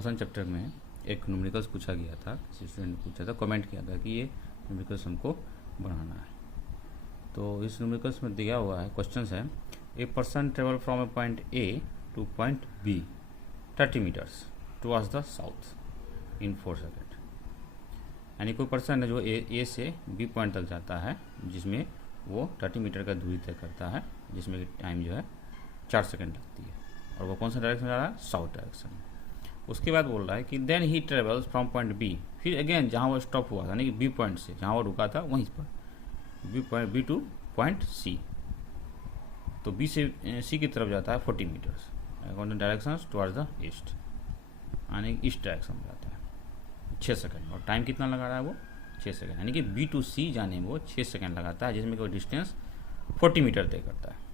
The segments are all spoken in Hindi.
मोशन चैप्टर में एक न्यूमेरिकल्स पूछा गया था, किसी स्टूडेंट ने पूछा था, कमेंट किया था कि ये न्यूमेरिकल्स हमको बनाना है। तो इस न्यूमेरिकल्स में दिया हुआ है, क्वेश्चन है, a person travel from a point A to point B 30 metres towards the south in 4 second. यानी कोई पर्सन है जो ए से बी पॉइंट तक जाता है, जिसमें वो 30 मीटर का दूरी तय करता है, जिसमें टाइम जो है 4 सेकेंड लगती है, और वो कौन सा डायरेक्शन जा रहा है? साउथ डायरेक्शन में। उसके बाद बोल रहा है कि then he travels from point B, फिर अगेन जहाँ वो स्टॉप हुआ था, यानी कि बी पॉइंट से जहाँ वो रुका था वहीं पर बी टू पॉइंट सी, तो बी से सी की तरफ जाता है 40 metres according direction towards the east, यानी ईस्ट डायरेक्शन में जाता है 6 सेकेंड, और टाइम कितना लगा रहा है वो? 6 सेकेंड, यानी कि बी टू सी जाने में वो 6 सेकेंड लगाता है, जिसमें कोई डिस्टेंस 40 मीटर तय करता है।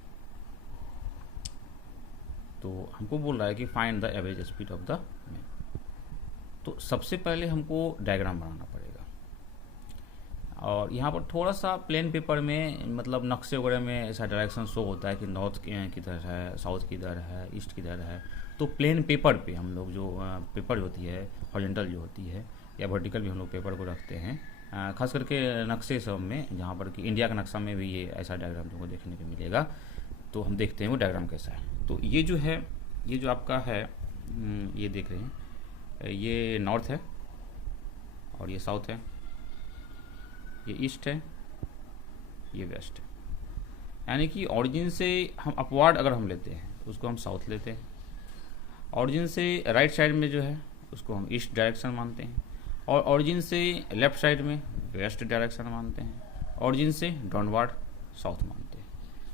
तो हमको बोल रहा है कि find the average speed of the man. तो सबसे पहले हमको डायग्राम बनाना पड़ेगा, और यहाँ पर थोड़ा सा प्लेन पेपर में, मतलब नक्शे वगैरह में ऐसा डायरेक्शन शो होता है कि नॉर्थ किधर है, साउथ किधर है, ईस्ट किधर है। तो प्लेन पेपर पे हम लोग जो पेपर होती है हॉरिजॉन्टल जो होती है, या वर्टिकल भी हम लोग पेपर को रखते हैं, खास करके नक्शे सब में, जहाँ पर कि इंडिया का नक्शा में भी ये ऐसा डायग्राम तुमको देखने को मिलेगा। तो हम देखते हैं वो डायग्राम कैसा है। तो ये जो है, ये जो आपका है, ये देख रहे हैं, ये नॉर्थ है और ये साउथ है, ये ईस्ट है, ये वेस्ट है। यानी कि ऑरिजिन से हम अपवर्ड अगर हम लेते हैं उसको हम साउथ लेते हैं, ऑरिजिन से राइट साइड में जो है उसको हम ईस्ट डायरेक्शन मानते हैं, और ऑरिजिन से लेफ्ट साइड में वेस्ट डायरेक्शन मानते हैं, ऑरिजिन से डाउनवर्ड साउथ मानते हैं।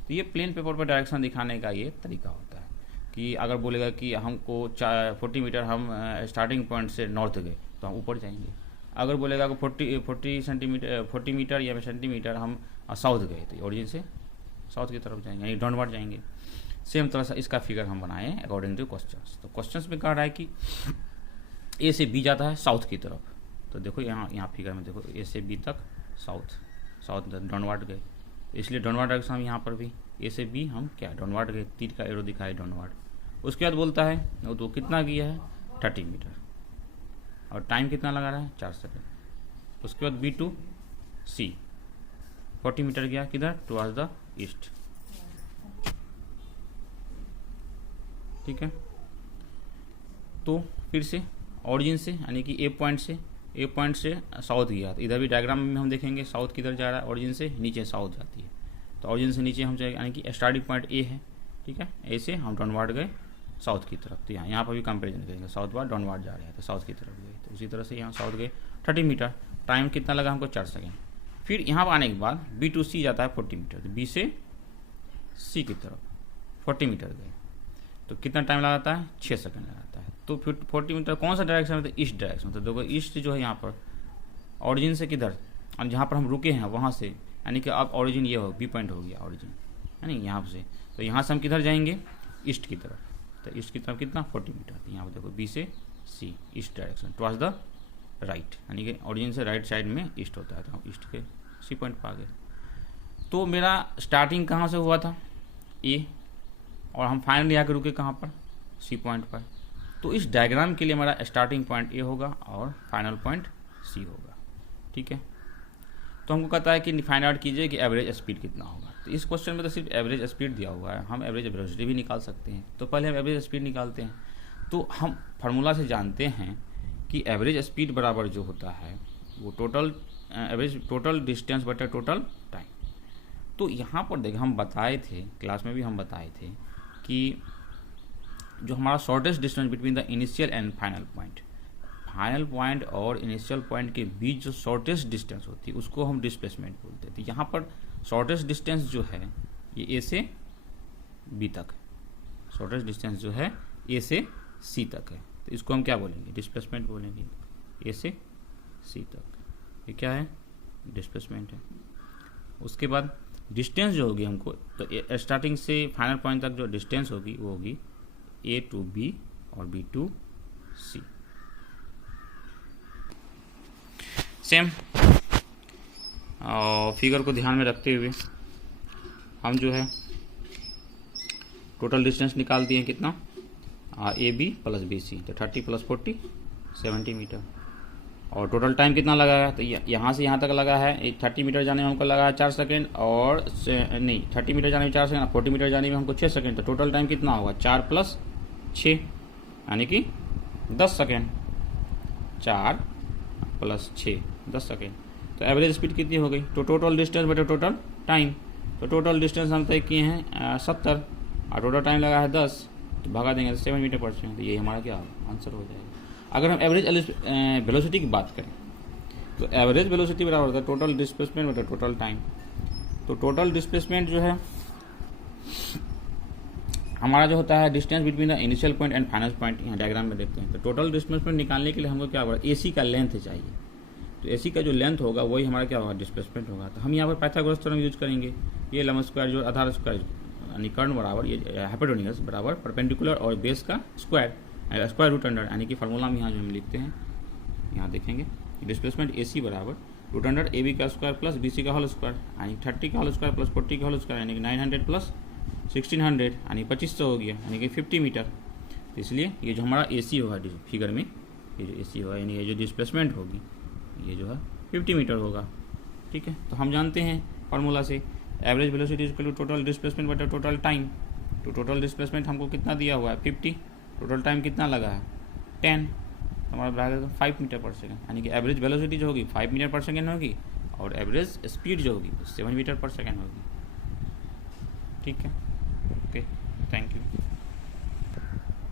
तो ये प्लेन पेपर पर डायरेक्शन दिखाने का ये तरीका होता है कि अगर बोलेगा कि हमको 40 मीटर हम स्टार्टिंग पॉइंट से नॉर्थ गए तो हम ऊपर जाएंगे, अगर बोलेगा कि 40 मीटर या सेंटीमीटर हम साउथ गए तो ऑरिजिन से साउथ की तरफ जाएंगे, यानी डाउनवर्ड जाएंगे। सेम तरह से इसका फिगर हम बनाए अकॉर्डिंग टू क्वेश्चंस। तो क्वेश्चंस में कह रहा है कि ए से बी जाता है साउथ की तरफ, तो देखो यहाँ फिगर में देखो, ए से बी तक साउथ डाउनवर्ड गए, इसलिए डाउनवर्ड डायरेक्शन हम यहाँ पर भी ए से बी हम क्या डाउनवर्ड गए, तीर का एरो दिखाए डाउनवर्ड। उसके बाद बोलता है तो कितना किया है? 30 मीटर, और टाइम कितना लगा रहा है? 4 सेकेंड। उसके बाद बी टू सी 40 मीटर गया किधर? टुवर्ड्स द ईस्ट, ठीक है। तो फिर से ऑरिजिन से, यानी कि ए पॉइंट से साउथ गया, तो इधर भी डायग्राम में हम देखेंगे साउथ किधर जा रहा है, ऑरिजिन से नीचे साउथ जाती है, तो ऑरिजिन से नीचे हम जाएंगे, यानी कि स्टार्टिंग पॉइंट ए है, ठीक है। ए से हम डाउनवर्ड गए साउथ की तरफ, तो यहाँ पर भी कंपेरिजन करेंगे, साउथ वार्ड डाउनवर्ड जा रहे हैं तो साउथ की तरफ गए, तो उसी तरह से यहाँ साउथ गए 30 मीटर, टाइम कितना लगा हमको? 4 सेकेंड। फिर यहाँ पर आने के बाद बी टू सी जाता है 40 मीटर, तो बी से सी की तरफ 40 मीटर गए, तो कितना टाइम लगाता है? 6 सेकेंड लगाता है। तो फिर 40 मीटर कौन सा डायरेक्शन है? तो ईस्ट डायरेक्शन। तो देखो ईस्ट जो है यहाँ पर ऑरिजिन से किधर, अब जहाँ पर हम रुके हैं वहाँ से, यानी कि अब ऑरिजिन ये हो, बी पॉइंट हो गया ऑरिजिन, यानी यहाँ से, तो यहाँ से हम किधर जाएंगे? ईस्ट की तरफ। तो ईस्ट की तरफ कितना? 40 मीटर। तो यहाँ पर देखो बी से C east direction towards the right, यानी कि ऑरिजिन से राइट साइड में ईस्ट होता है, तो हम ईस्ट के सी पॉइंट पर आ गए। तो मेरा स्टार्टिंग कहाँ से हुआ था? ए, और हम फाइनली आकर रुके कहाँ पर? सी पॉइंट पर। तो इस डायग्राम के लिए हमारा स्टार्टिंग पॉइंट ए होगा और फाइनल पॉइंट सी होगा, ठीक है। तो हमको कहता है कि फाइंड आउट कीजिए कि एवरेज स्पीड कितना होगा। तो इस क्वेश्चन में तो सिर्फ एवरेज स्पीड दिया हुआ है, हम एवरेज वेलोसिटी भी निकाल सकते हैं। तो पहले हम एवरेज स्पीड निकालते हैं। तो हम फार्मूला से जानते हैं कि एवरेज स्पीड बराबर जो होता है वो टोटल एवरेज टोटल डिस्टेंस बटा टोटल टाइम। तो यहाँ पर देखें, हम बताए थे क्लास में भी, हम बताए थे कि जो हमारा shortest distance between the initial and final point और इनिशियल पॉइंट के बीच जो शॉर्टेस्ट डिस्टेंस होती है उसको हम डिस्प्लेसमेंट बोलते हैं। तो यहाँ पर शॉर्टेस्ट डिस्टेंस जो है ये ए से बी तक, शॉर्टेस्ट डिस्टेंस जो है ए से सी तक है, तो इसको हम क्या बोलेंगे? डिस्प्लेसमेंट बोलेंगे। ए से सी तक ये क्या है? डिस्प्लेसमेंट है। उसके बाद डिस्टेंस जो होगी हमको, तो स्टार्टिंग से फाइनल पॉइंट तक जो डिस्टेंस होगी वो होगी ए टू बी और B to C. Same figure को ध्यान में रखते हुए हम जो है टोटल डिस्टेंस निकाल दिए कितना? A B plus B C, तो 30 + 40 70 मीटर। और टोटल टाइम कितना लगा है, तो यहाँ से यहाँ तक लगा है 30 मीटर जाने में हमको लगा है 4 सेकेंड, और नहीं 30 मीटर जाने में 4 सेकेंड, 40 मीटर जाने में हमको 6 सेकेंड, तो टोटल टाइम कितना होगा 4 + 6 यानी कि 10 सेकेंड। 4 + 6 10 सेकेंड। तो एवरेज स्पीड कितनी हो गई, तो टोटल डिस्टेंस बटे टोटल टाइम, तो टोटल डिस्टेंस हम तय किए हैं 70 और टोटल टाइम लगा है 10, तो भगा देंगे 7 मीटर पर सेकेंड, तो ये हमारा क्या आंसर हो जाएगा। अगर हम एवरेज वेलोसिटी की बात करें तो एवरेज वेलोसिटी बराबर होता है टोटल डिस्प्लेसमेंट बटे टोटल टाइम। तो टोटल डिस्प्लेसमेंट जो है हमारा जो होता है distance between the initial point and final point, यहाँ डायग्राम में देखते हैं। तो टोटल डिस्प्लेसमेंट निकालने के लिए हमको क्या होगा, एसी का लेंथ चाहिए, तो एसी का जो लेंथ होगा वही हमारा क्या होगा डिस्प्लेसमेंट होगा। तो हम यहाँ पर पाइथागोरस थ्योरम यूज करेंगे, ये लंब स्क्वायर जो आधार स्क्वायर यानी कर्ण बराबर ये हाइपोटेन्यूज बराबर परपेंडिकुलर और बेस का स्क्वायर रूट अंडर, यानी कि फार्मूला में यहाँ जो हम लिखते हैं यहाँ देखेंगे डिस्प्लेसमेंट एसी बराबर रूट अंडर ए बी का स्क्वायर प्लस बी सी का होल स्क्वायर, यानी 30 का होल स्क्वायर प्लस 40 का होल स्क्वायर, यानी कि 900 प्लस 1600 यानी 2500 हो गया, यानी कि 50 मीटर। तो इसलिए ये जो हमारा एसी होगा फिगर में, ये जो एसी होगा यानी ये जो डिस्प्लेसमेंट होगी ये जो है 50 मीटर होगा। ठीक है, तो हम जानते हैं फार्मूला से average velocity equal to total displacement बटा टोटल टाइम। तो टोटल डिस्प्लेसमेंट हमको कितना दिया हुआ है 50, टोटल टाइम कितना लगा है 10, तो हमारा बराबर 5 मीटर पर सेकेंड, यानी कि एवरेज वेलोसिटी जो होगी 5 मीटर पर सेकेंड होगी और एवरेज स्पीड जो होगी 7 मीटर पर सेकेंड होगी। ठीक है, ओके, थैंक यू।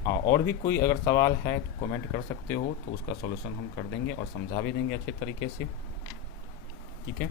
और भी कोई अगर सवाल है तो कमेंट कर सकते हो, तो उसका सॉल्यूशन हम कर देंगे और समझा भी देंगे अच्छे तरीके से। ठीक है।